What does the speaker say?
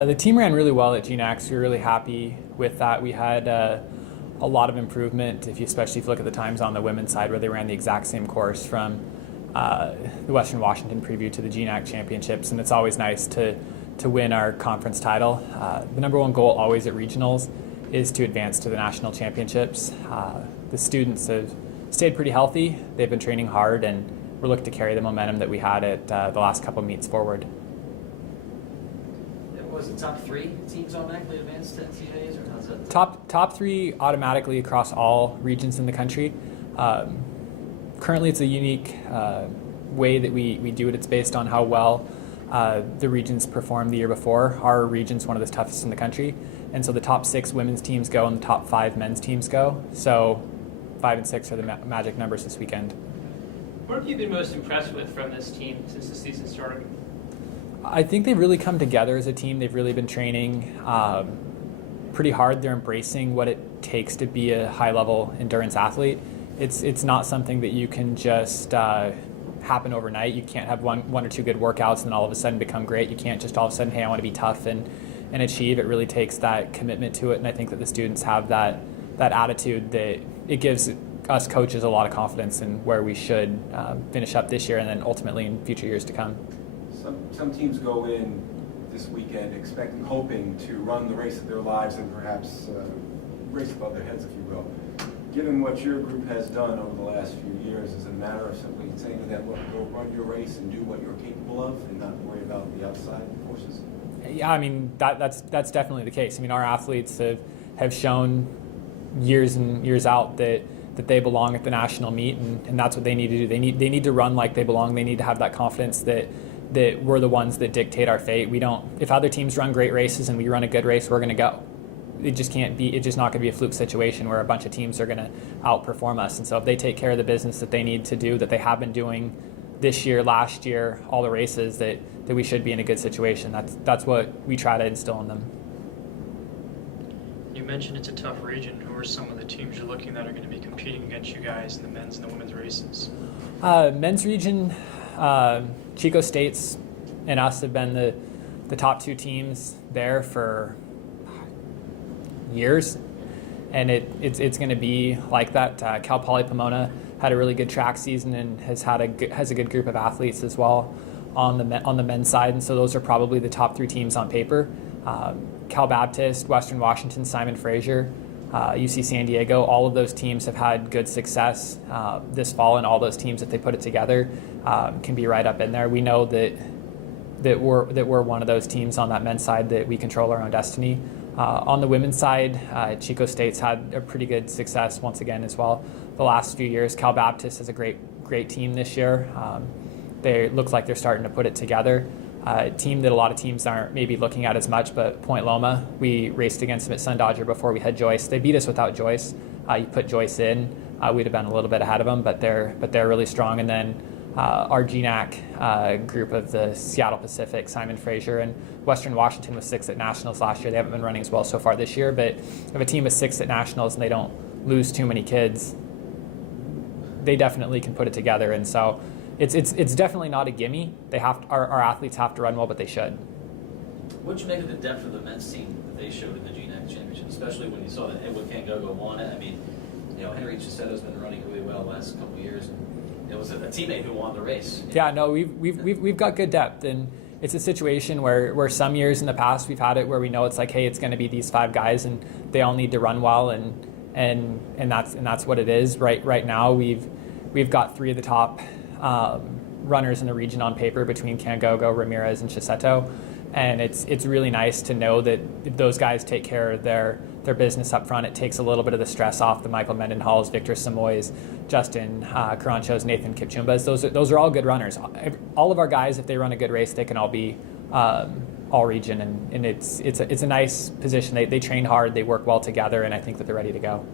The team ran really well at GNAX. We were really happy with that. We had a lot of improvement, especially if you look at the times on the women's side where they ran the exact same course from the Western Washington preview to the GNAC championships, and it's always nice to win our conference title. The number one goal always at regionals is to advance to the national championships. The students have stayed pretty healthy. They've been training hard, and we're looking to carry the momentum that we had at the last couple meets forward. Was it top three teams automatically advanced to NCAAs, or how's that? Top three automatically across all regions in the country. Currently, it's a unique way that we do it. It's based on how well the regions performed the year before. Our region's one of the toughest in the country, and so the top 6 women's teams go and the top 5 men's teams go. So 5 and 6 are the magic numbers this weekend. What have you been most impressed with from this team since the season started? I think they've really come together as a team. They've really been training pretty hard. They're embracing what it takes to be a high-level endurance athlete. It's not something that you can just happen overnight. You can't have one or two good workouts and then all of a sudden become great. You can't just all of a sudden, hey, I want to be tough and achieve. It really takes that commitment to it, and I think that the students have that attitude that it gives us coaches a lot of confidence in where we should finish up this year and then ultimately in future years to come. Some teams go in this weekend hoping to run the race of their lives and perhaps race above their heads, if you will. Given what your group has done over the last few years, is it a matter of simply saying to them, look, go run your race and do what you're capable of and not worry about the outside forces? Yeah, I mean, that's definitely the case. I mean, our athletes have shown years and years out that they belong at the national meet, and that's what they need to do. They need to run like they belong. They need to have that confidence that we're the ones that dictate our fate. We don't. If other teams run great races and we run a good race, we're going to go. It just can't be. It's just not going to be a fluke situation where a bunch of teams are going to outperform us. And so if they take care of the business that they need to do, that they have been doing this year, last year, all the races, that we should be in a good situation. That's what we try to instill in them. You mentioned it's a tough region. Who are some of the teams you're looking that are going to be competing against you guys in the men's and the women's races? Men's region. Chico State's and us have been the top 2 teams there for years, and it's going to be like that. Cal Poly Pomona had a really good track season and has a good group of athletes as well on the men's side, and so those are probably the top 3 teams on paper. Cal Baptist, Western Washington, Simon Fraser, UC San Diego, all of those teams have had good success this fall, and all those teams, if they put it together, can be right up in there. We know that we're one of those teams on that men's side, that we control our own destiny. On the women's side, Chico State's had a pretty good success once again as well the last few years. Cal Baptist is a great team this year. They look like they're starting to put it together. A team that a lot of teams aren't maybe looking at as much, but Point Loma, we raced against them at Sun Dodger before we had Joyce. They beat us without Joyce. You put Joyce in, we'd have been a little bit ahead of them, but they're really strong. And then our GNAC group of the Seattle Pacific, Simon Fraser, and Western Washington was 6th at nationals last year. They haven't been running as well so far this year, but if a team is 6th at nationals and they don't lose too many kids, they definitely can put it together. And so it's definitely not a gimme. Our athletes have to run well, but they should. What'd you make of the depth of the men's team that they showed in the GNAC championship, especially when you saw that Edward Kangogo won it? I mean, Henry Chisetto's been running really well the last couple of years, and it was a teammate who won the race. Yeah, no, we've got good depth, and it's a situation where some years in the past we've had it where we know it's like, hey, it's going to be these 5 guys, and they all need to run well, and that's what it is. Right now we've got 3 of the top runners in the region on paper between Kangogo, Ramirez, and Chisetto, and it's really nice to know that if those guys take care of their business up front, it takes a little bit of the stress off the Michael Mendenhalls, Victor Samoys, Justin Caranchos, Nathan Kipchumbas. Those are all good runners. All of our guys, if they run a good race, they can all be all region, and it's a nice position. They train hard, they work well together, and I think that they're ready to go.